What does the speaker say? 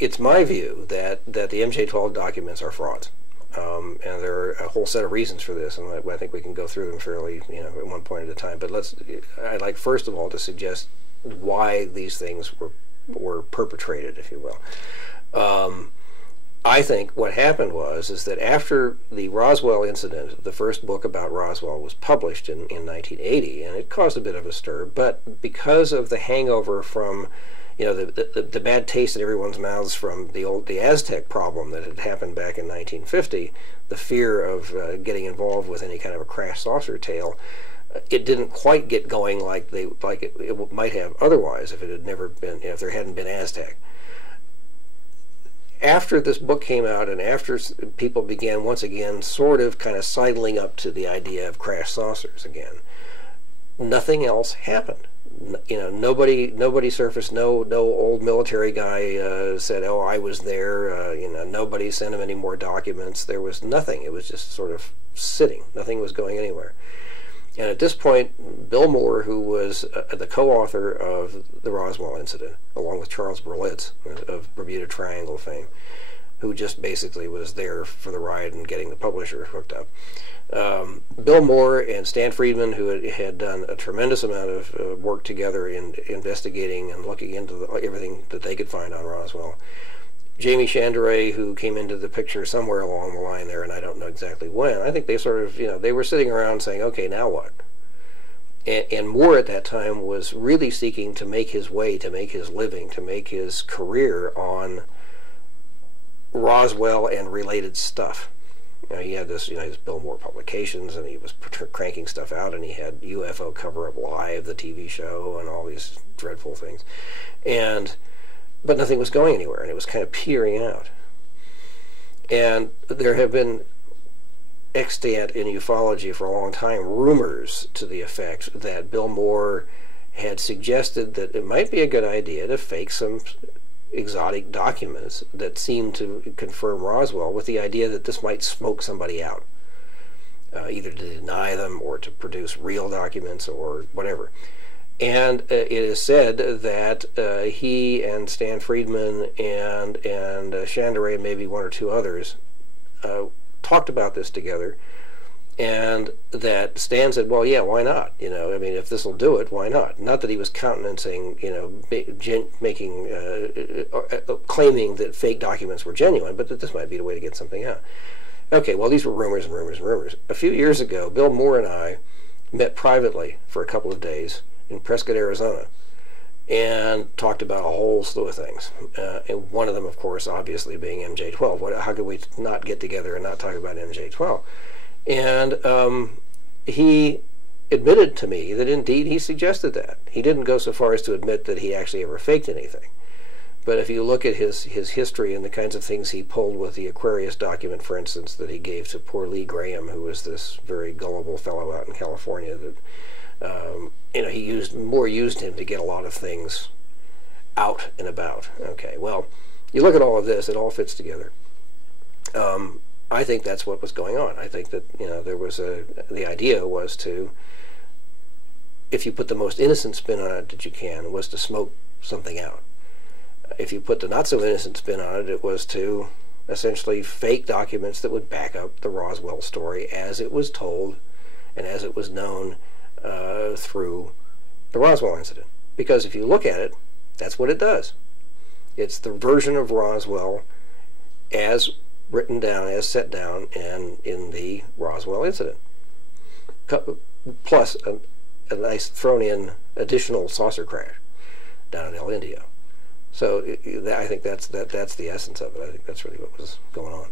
it's my view that the MJ-12 documents are frauds. And there are a whole set of reasons for this, and I think we can go through them fairly, at one point at a time. But I'd like first of all to suggest why these things were perpetrated, if you will. I think what happened is that after the Roswell incident, the first book about Roswell was published in 1980, and it caused a bit of a stir. But because of the hangover from the bad taste in everyone's mouths from the Aztec problem that had happened back in 1950, the fear of getting involved with any kind of a crash saucer tale, it didn't quite get going like it might have otherwise if it had never been, if there hadn't been Aztec. After this book came out, and after people began once again sort of kind of sidling up to the idea of crash saucers again, nothing else happened. Nobody surfaced. No old military guy said, "Oh, I was there." Nobody sent him any more documents. There was nothing. It was just sort of sitting. Nothing was going anywhere. And at this point, Bill Moore, who was the co-author of the Roswell incident, along with Charles Berlitz of Bermuda Triangle fame, who just basically was there for the ride and getting the publisher hooked up. Bill Moore and Stan Friedman, who had done a tremendous amount of work together in investigating and looking into everything that they could find on Roswell. Jamie Chandray, who came into the picture somewhere along the line there, and I don't know exactly when. I think they sort of, they were sitting around saying, okay, now what? And Moore at that time was really seeking to make his way, to make his living, to make his career on Roswell and related stuff. He had this, his Bill Moore Publications, and he was cranking stuff out, and he had UFO Cover-Up Live, the TV show, and all these dreadful things. But nothing was going anywhere, and it was kind of petering out. And there have been extant in ufology for a long time rumors to the effect that Bill Moore had suggested that it might be a good idea to fake some exotic documents that seemed to confirm Roswell, with the idea that this might smoke somebody out, either to deny them or to produce real documents or whatever. And it is said that he and Stan Friedman and Chandray and maybe one or two others talked about this together, and that Stan said, well, yeah, why not? If this will do it, why not? Not that he was countenancing, claiming that fake documents were genuine, but that this might be the way to get something out. Okay, well, these were rumors and rumors and rumors. A few years ago, Bill Moore and I met privately for a couple of days in Prescott, Arizona, and talked about a whole slew of things. And one of them, of course, obviously being MJ-12. How could we not get together and not talk about MJ-12? And he admitted to me that indeed he suggested that. He didn't go so far as to admit that he actually ever faked anything. But if you look at his history and the kinds of things he pulled with the Aquarius document, for instance, that he gave to poor Lee Graham, who was this very gullible fellow out in California, that Moore used him to get a lot of things out and about. Okay, well, you look at all of this, it all fits together. I think that's what was going on. I think that, there was the idea was to, if you put the most innocent spin on it that you can, was to smoke something out. If you put the not so innocent spin on it, it was to essentially fake documents that would back up the Roswell story as it was told and as it was known through the Roswell incident. Because if you look at it, that's what it does. It's the version of Roswell as written down, as set down in the Roswell incident. Plus a nice thrown in additional saucer crash down in El Indio. So I think that's the essence of it. I think that's really what was going on.